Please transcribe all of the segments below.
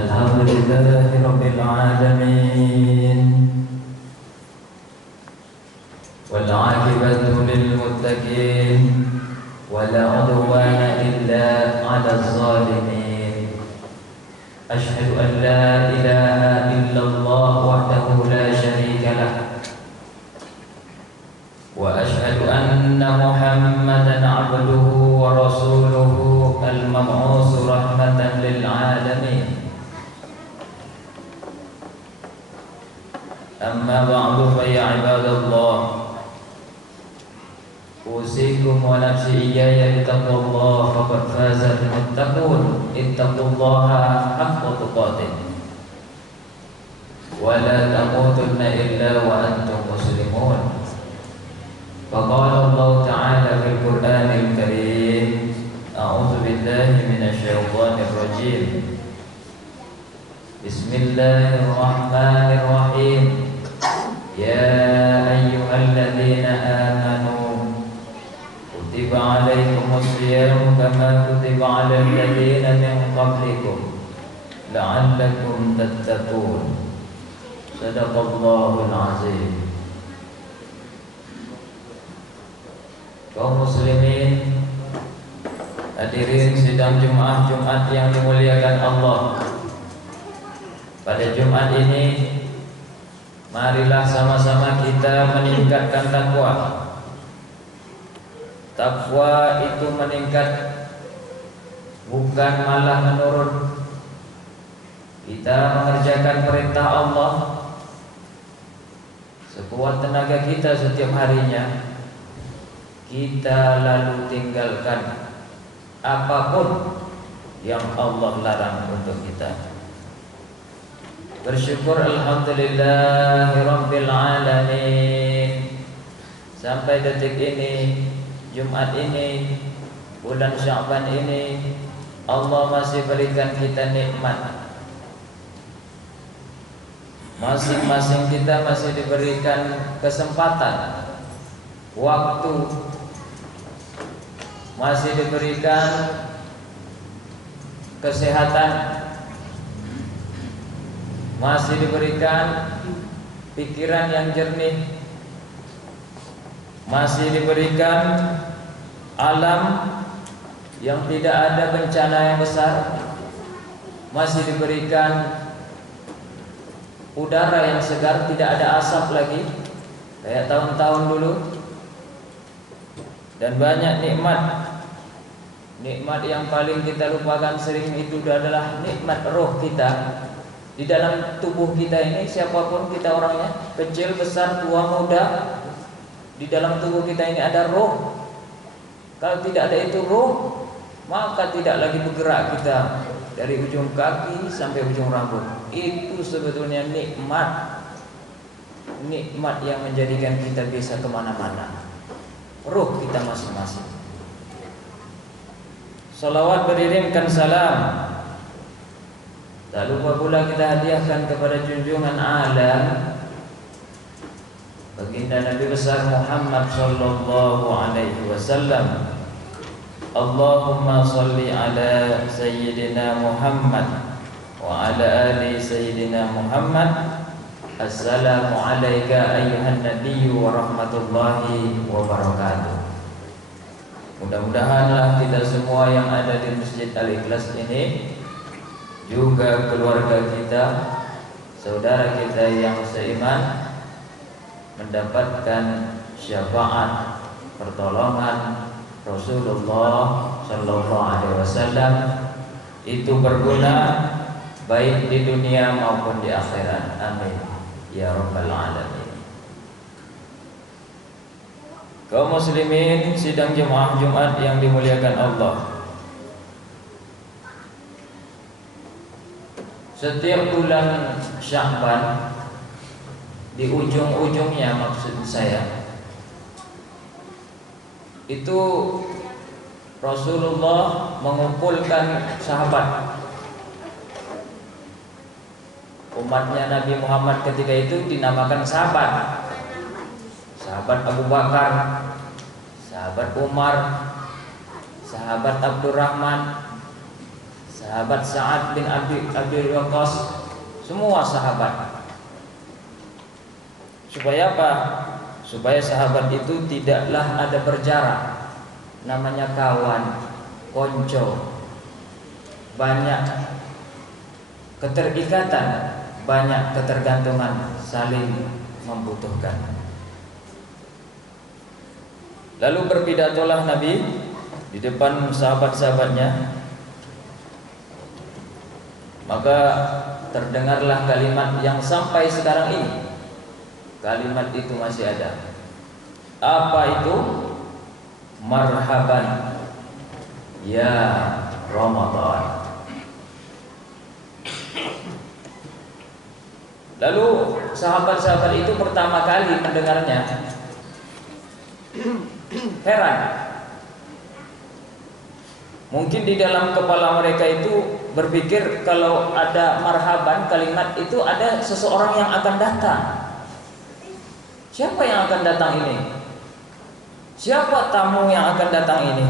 الحمد لله رب العالمين والعاقبة للمتقين ولا عدوان إلا على الظالمين أشهد أن لا إله إلا الله وحده لا شريك له وأشهد أن محمدا عبده ورسوله المبعوث رحمة للعالمين أما بعد فيا عباد الله أوصيكم ونفسي إياي بتقوى الله فقد فاز المتقون اتقوا الله حق تقاته ولا تموتن إلا وأنتم مسلمون فقال الله تعالى في القرآن الكريم أعوذ بالله من الشيطان الرجيم بسم الله الرحمن الرحيم يا أيها الذين آمنوا كتب عليكم الصيام كما كتب على الذين من قبلكم لعلكم تتقون صدق الله العظيم. Kaum muslimin, hadirin sidang Jumat yang dimuliakan Allah. Pada Jumat ini marilah sama-sama kita meningkatkan takwa. Takwa itu meningkat, bukan malah menurun. Kita mengerjakan perintah Allah sekuat tenaga kita setiap harinya. Kita lalu tinggalkan apapun yang Allah larang untuk kita. Bersyukur alhamdulillahirabbil alamin. Sampai detik ini, Jumat ini, bulan Sya'ban ini, Allah masih berikan kita nikmat. Masing-masing kita masih diberikan kesempatan, waktu, masih diberikan kesehatan, masih diberikan pikiran yang jernih, masih diberikan alam yang tidak ada bencana yang besar, masih diberikan udara yang segar, tidak ada asap lagi kayak tahun-tahun dulu. Dan banyak nikmat yang paling kita lupakan sering itu adalah nikmat roh kita. Di dalam tubuh kita ini, siapapun kita orangnya, kecil, besar, tua, muda, di dalam tubuh kita ini ada roh. Kalau tidak ada itu roh, maka tidak lagi bergerak kita dari ujung kaki sampai ujung rambut. Itu sebetulnya nikmat yang menjadikan kita bisa kemana-mana. Ruh kita masing-masing. Salawat beriringkan salam. Tak lupa pula kita hadiahkan kepada junjungan alam, baginda Nabi besar Muhammad sallallahu alaihi wasallam. Allahumma salli ala sayyidina Muhammad wa ala ali sayyidina Muhammad. Assalamu alayka ayyuhan nabiyyu wa rahmatullahi wa barakatuh. Mudah-mudahanlah kita semua yang ada di Masjid Al-Ikhlas ini, juga keluarga kita, saudara kita yang seiman, mendapatkan syafaat pertolongan Rasulullah sallallahu alaihi wasallam. Itu berguna baik di dunia maupun di akhirat. Amin ya rabbal alamin. Kaum muslimin sidang jemaah Jumat yang dimuliakan Allah, setiap bulan Sya'ban di ujung-ujungnya, maksud saya itu Rasulullah mengumpulkan sahabat. Umatnya Nabi Muhammad ketika itu dinamakan sahabat. Sahabat Abu Bakar, sahabat Umar, sahabat Abdurrahman, sahabat Sa'ad bin Abi Waqqas, semua sahabat. Supaya apa? Supaya sahabat itu tidaklah ada berjarak. Namanya kawan, konco, banyak keterikatan, banyak ketergantungan, saling membutuhkan. Lalu berbidatolah Nabi di depan sahabat-sahabatnya. Maka terdengarlah kalimat yang sampai sekarang ini, kalimat itu masih ada. Apa itu? Marhaban ya Ramadan. Lalu sahabat-sahabat itu pertama kali mendengarnya heran. Mungkin di dalam kepala mereka itu berpikir kalau ada marhaban, kalimat itu ada seseorang yang akan datang. Siapa yang akan datang ini? Siapa tamu yang akan datang ini?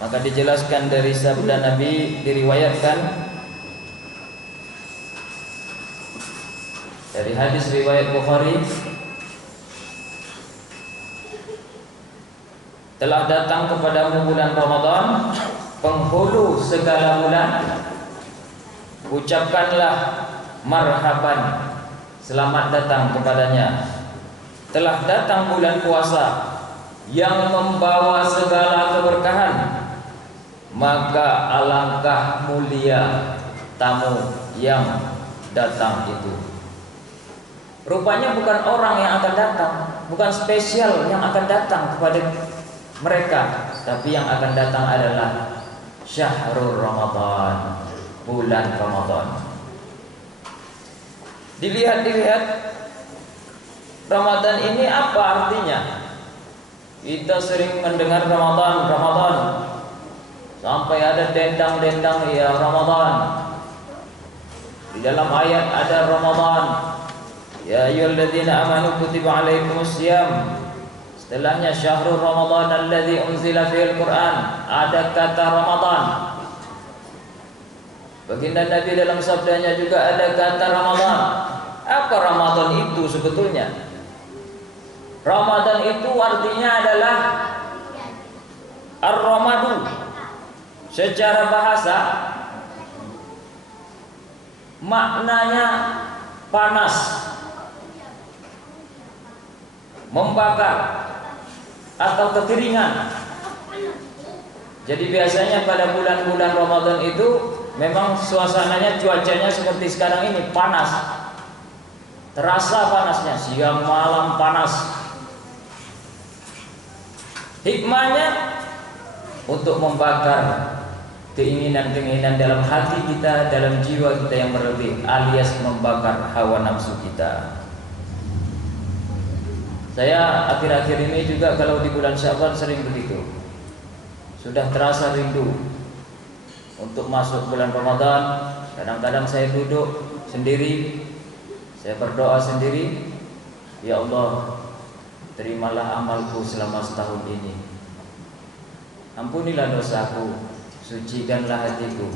Maka dijelaskan dari sabda Nabi, diriwayatkan dari hadis riwayat Bukhari, telah datang kepadamu bulan Ramadan, penghulu segala bulan. Ucapkanlah marhaban, selamat datang kepadanya. Telah datang bulan puasa yang membawa segala keberkahan, maka alangkah mulia tamu yang datang itu. Rupanya bukan orang yang akan datang, bukan spesial yang akan datang kepada mereka, tapi yang akan datang adalah syahrul Ramadan, bulan Ramadan. Dilihat Ramadan ini apa artinya? Kita sering mendengar Ramadan, sampai ada dendang-dendang ya Ramadan. Di dalam ayat ada Ramadan, ya ayyuhalladzina amanu kutiba alaikumusiyam. Setelahnya syahrul Ramadan alladzi unzila fihil Qur'an, ada kata Ramadan. Baginda Nabi dalam sabdanya juga ada kata Ramadan. Apa Ramadan itu sebetulnya? Ramadan itu artinya adalah ar-ramadu. Secara bahasa maknanya panas, membakar, atau kekeringan. Jadi biasanya pada bulan-bulan Ramadan itu memang suasananya, cuacanya seperti sekarang ini, panas. Terasa panasnya, siang malam panas. Hikmahnya untuk membakar keinginan-keinginan dalam hati kita, dalam jiwa kita yang berlebih, alias membakar hawa nafsu kita. Saya akhir-akhir ini juga kalau di bulan Syaban sering begitu. Sudah terasa rindu untuk masuk bulan Ramadan. Kadang-kadang saya duduk sendiri, saya berdoa sendiri, ya Allah, terimalah amalku selama setahun ini. Ampunilah dosaku, sucikanlah hatiku,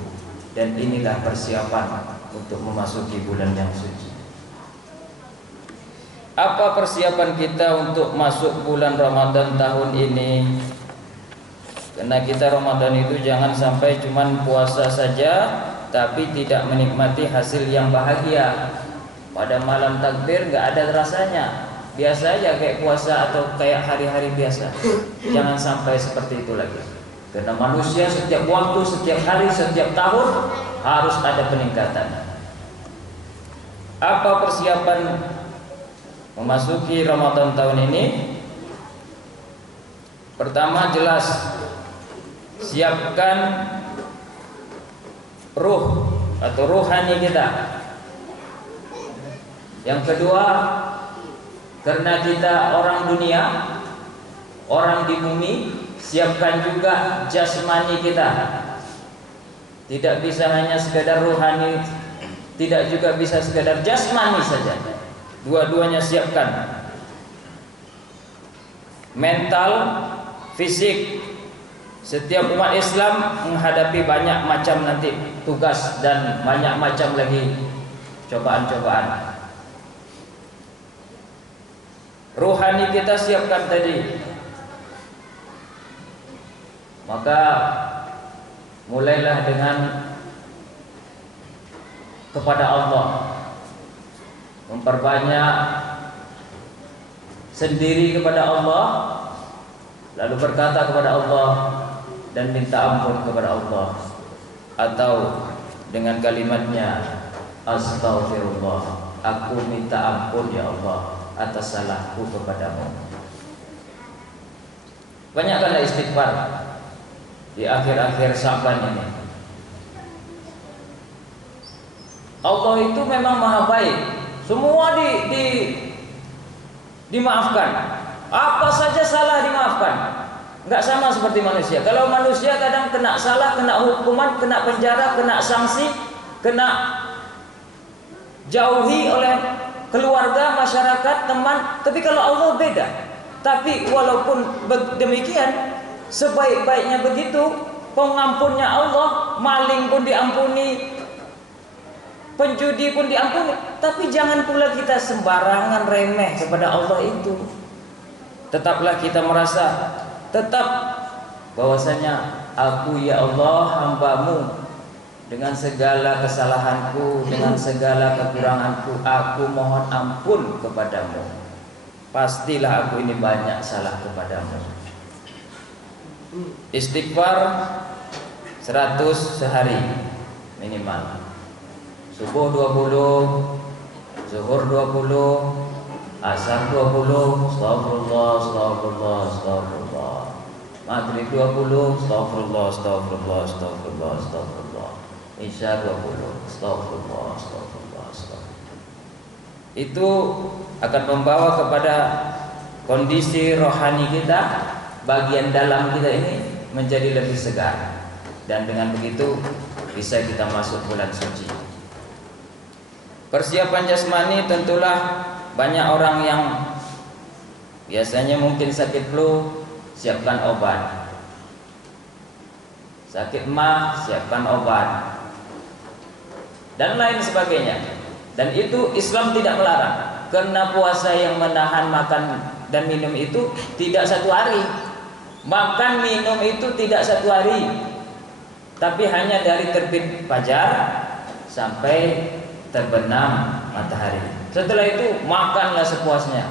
dan inilah persiapan untuk memasuki bulan yang suci. Apa persiapan kita untuk masuk bulan Ramadan tahun ini? Karena kita Ramadan itu jangan sampai cuman puasa saja, tapi tidak menikmati hasil yang bahagia. Pada malam takbir nggak ada rasanya, biasa aja kayak puasa atau kayak hari-hari biasa. Jangan sampai seperti itu lagi. Karena manusia setiap waktu, setiap hari, setiap tahun harus ada peningkatan. Apa persiapan memasuki Ramadan tahun ini? Pertama, jelas siapkan ruh atau rohani kita. Yang kedua, karena kita orang dunia, orang di bumi, siapkan juga jasmani kita. Tidak bisa hanya sekedar rohani, tidak juga bisa sekedar jasmani saja. Dua-duanya siapkan. Mental, fisik, Setiap umat Islam menghadapi banyak macam nanti tugas dan banyak macam lagi cobaan-cobaan. Rohani kita siapkan tadi. Maka mulailah dengan kepada Allah, memperbanyak sendiri kepada Allah, lalu berkata kepada Allah dan minta ampun kepada Allah, atau dengan kalimatnya astaghfirullah, aku minta ampun ya Allah atas salahku kepadamu. Banyakkanlah istighfar di akhir-akhir Syaban ini. Allah itu memang maha baik, semua dimaafkan, apa saja salah dimaafkan. Enggak sama seperti manusia. Kalau manusia kadang kena salah, kena hukuman, kena penjara, kena sanksi, kena jauhi oleh keluarga, masyarakat, teman. Tapi kalau Allah beda. Tapi walaupun demikian, sebaik-baiknya begitu, pengampunnya Allah, maling pun diampuni, penjudi pun diampuni. Tapi jangan pula kita sembarangan remeh kepada Allah itu. Tetaplah kita merasa tetap bahwasanya aku ya Allah hambamu, dengan segala kesalahanku, dengan segala kekuranganku, aku mohon ampun kepadamu. Pastilah aku ini banyak salah kepadamu. Istighfar 100 sehari minimal. Subuh 20, zuhur 20, asar 20, astagfirullah, astagfirullah, astagfirullah. Maghrib 20, astagfirullah, astagfirullah, astagfirullah, astagfirullah. Isya 20, astagfirullah, astagfirullah, astagfirullah. Itu akan membawa kepada kondisi rohani kita, bagian dalam kita ini menjadi lebih segar. Dan dengan begitu bisa kita masuk bulan suci. Persiapan jasmani tentulah banyak orang yang biasanya mungkin sakit flu, siapkan obat. Sakit mah, siapkan obat. Dan lain sebagainya. Dan itu Islam tidak melarang. Karena puasa yang menahan makan dan minum itu tidak 1 hari. Makan minum itu tidak 1 hari. Tapi hanya dari terbit fajar sampai terbenam matahari. Setelah itu makanlah sepuasnya.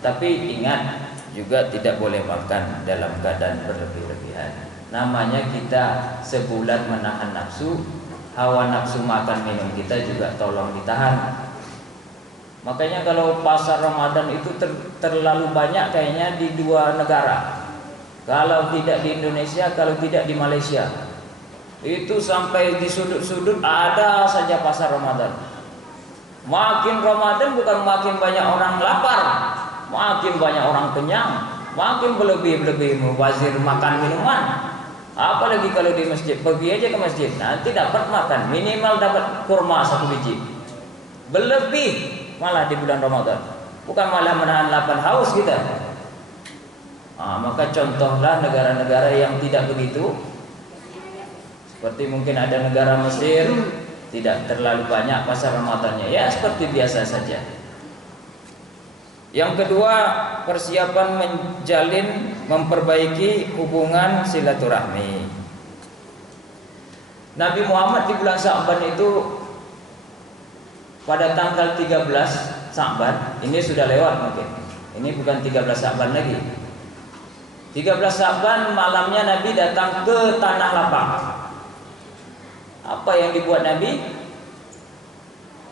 Tapi ingat, juga tidak boleh makan dalam keadaan berlebih-lebihan. Namanya kita sebulan menahan nafsu, hawa nafsu makan minum kita juga tolong ditahan. Makanya kalau pasar Ramadan itu terlalu banyak kayaknya di 2 negara. Kalau tidak di Indonesia, kalau tidak di Malaysia. Itu sampai di sudut-sudut ada saja pasar Ramadan. Makin Ramadan bukan makin banyak orang lapar, makin banyak orang kenyang, makin berlebih-lebih mubazir makan minuman. Apalagi kalau di masjid, pergi aja ke masjid, nanti dapat makan, minimal dapat kurma 1 biji. Berlebih malah di bulan Ramadan, bukan malah menahan lapar haus kita. Maka contohlah negara-negara yang tidak begitu. Seperti mungkin ada negara Mesir, tidak terlalu banyak pasar Ramadannya, ya seperti biasa saja. Yang kedua, persiapan menjalin, memperbaiki hubungan silaturahmi. Nabi Muhammad di bulan Sa'ban itu pada tanggal 13 Sa'ban, ini sudah lewat mungkin. Ini bukan 13 Sa'ban lagi. 13 Sa'ban malamnya Nabi datang ke tanah lapang. Apa yang dibuat Nabi?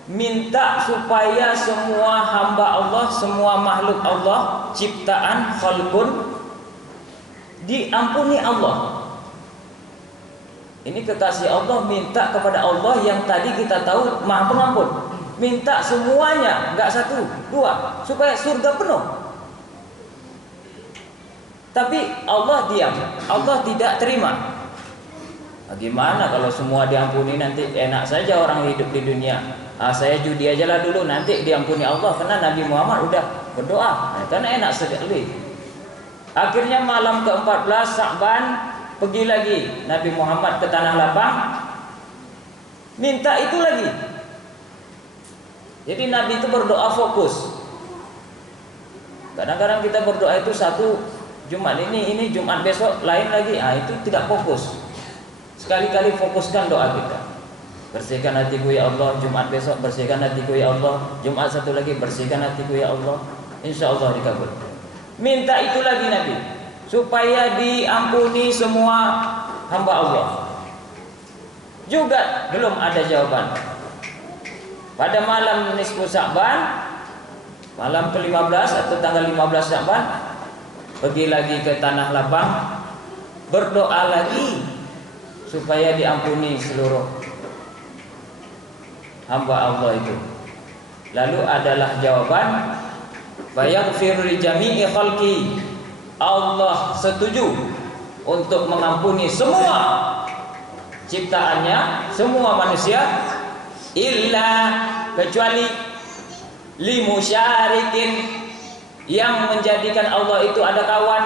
Minta supaya semua hamba Allah, semua makhluk Allah, ciptaan, khalqun, diampuni Allah. Ini kekasih Allah minta kepada Allah yang tadi kita tahu Maha Pengampun. Minta semuanya, enggak 1, 2, supaya surga penuh. Tapi Allah diam, Allah tidak terima. Bagaimana kalau semua diampuni, nanti enak saja orang hidup di dunia. Saya judi aja lah dulu, nanti diampuni Allah. Karena Nabi Muhammad udah berdoa, karena enak sekali. Akhirnya malam ke-14 Sa'ban pergi lagi Nabi Muhammad ke tanah lapang, minta itu lagi. Jadi Nabi itu berdoa fokus. Kadang-kadang kita berdoa itu satu Jumat ini Jumat besok lain lagi, itu tidak fokus. Sekali-kali fokuskan doa kita. Bersihkan hatiku ya Allah, Jumat besok bersihkan hatiku ya Allah, Jumat satu lagi bersihkan hatiku ya Allah, insya Allah dikabul. Minta itu lagi Nabi, supaya diampuni semua hamba Allah. Juga belum ada jawaban. Pada malam nisfu Sya'ban, malam ke-15 atau tanggal 15 Sya'ban, pergi lagi ke tanah lapang, berdoa lagi supaya diampuni seluruh hamba Allah itu. Lalu adalah jawaban, fayaghfir li jami'i khalqi. Allah setuju untuk mengampuni semua ciptaannya, semua manusia, illa kecuali limusyarikin, yang menjadikan Allah itu ada kawan.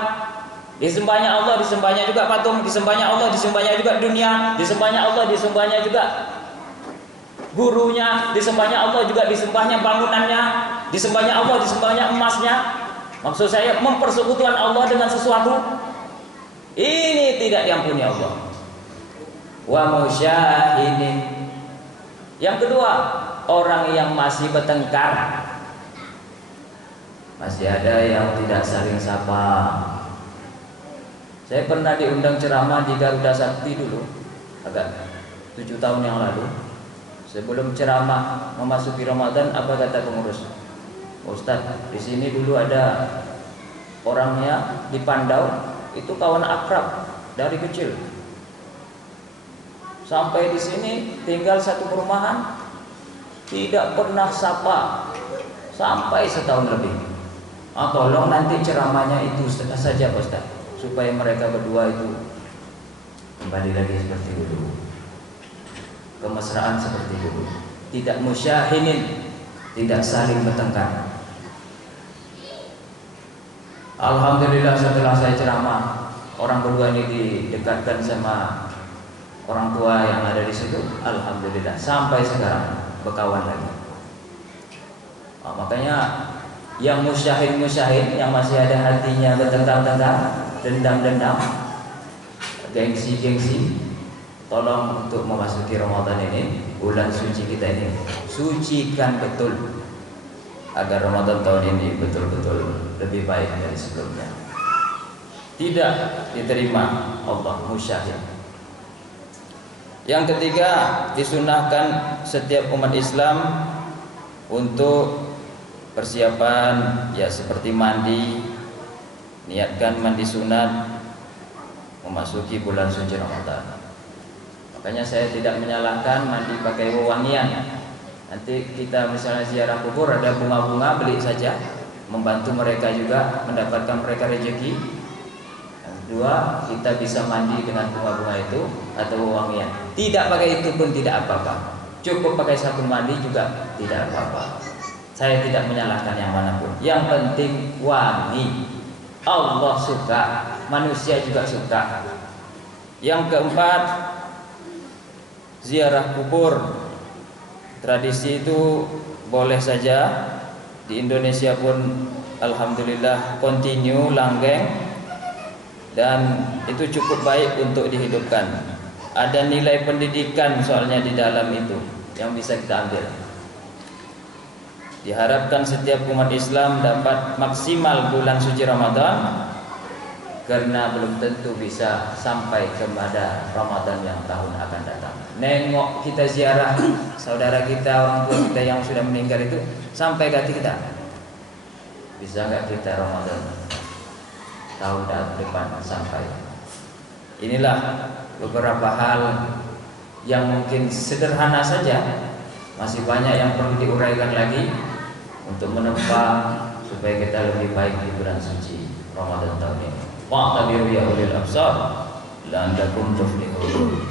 Disembahnya Allah, disembahnya juga patung, disembahnya Allah, disembahnya juga dunia, disembahnya Allah, disembahnya juga gurunya, disembahnya Allah juga disembahnya bangunannya, disembahnya Allah, disembahnya emasnya. Maksud saya mempersekutukan Allah dengan sesuatu, ini tidak diampuni Allah. Wa musyahidin. Yang kedua, orang yang masih bertengkar, masih ada yang tidak saling sapa. Saya pernah diundang ceramah di Garuda Sakti dulu, agak 7 tahun yang lalu. Sebelum ceramah memasuki Ramadan, apa kata pengurus? Ustadz, di sini dulu ada orangnya di Pandau, itu kawan akrab dari kecil. Sampai di sini tinggal satu perumahan, tidak pernah sapa sampai setahun lebih. Tolong nanti ceramahnya itu saja Ustaz, supaya mereka berdua itu kembali lagi seperti dulu, kemesraan seperti dulu, tidak musyahinin, tidak saling bertengkar. Alhamdulillah setelah saya ceramah, orang berdua ini didekatkan sama orang tua yang ada di situ. Alhamdulillah sampai sekarang berkawan lagi. Makanya yang musyahid yang masih ada hatinya bertengkar-tengkar, dendam-dendam, gengsi-gengsi, tolong untuk memasuki Ramadan ini, bulan suci kita ini, sucikan betul agar Ramadan tahun ini betul-betul lebih baik dari sebelumnya. Tidak diterima Allah musyahid. Yang ketiga, disunahkan setiap umat Islam untuk persiapan ya seperti mandi, niatkan mandi sunat memasuki bulan suci Ramadan. Makanya saya tidak menyalahkan mandi pakai wewangian. Nanti kita misalnya ziarah kubur ada bunga-bunga, beli saja, membantu mereka juga, mendapatkan mereka rezeki. Yang kedua, kita bisa mandi dengan bunga-bunga itu atau wewangian. Tidak pakai itu pun tidak apa-apa. Cukup pakai sabun mandi juga tidak apa-apa. Saya tidak menyalahkan yang manapun. Yang penting wangi. Allah suka, manusia juga suka. Yang keempat, ziarah kubur. Tradisi itu boleh saja di Indonesia pun alhamdulillah continue langgeng, dan itu cukup baik untuk dihidupkan. Ada nilai pendidikan soalnya di dalam itu yang bisa kita ambil. Diharapkan setiap umat Islam dapat maksimal bulan suci Ramadan, karena belum tentu bisa sampai kepada Ramadan yang tahun akan datang. Nengok kita ziarah saudara kita, orang tua kita yang sudah meninggal itu sampai ke hati kita. Bisa nggak kita Ramadan tahun depan sampai? Inilah beberapa hal yang mungkin sederhana saja, masih banyak yang perlu diuraikan lagi untuk menempa supaya kita lebih baik di bulan suci Ramadan tahun ini. Wa'tabiru ya ulil absar la'allakum tuflihun.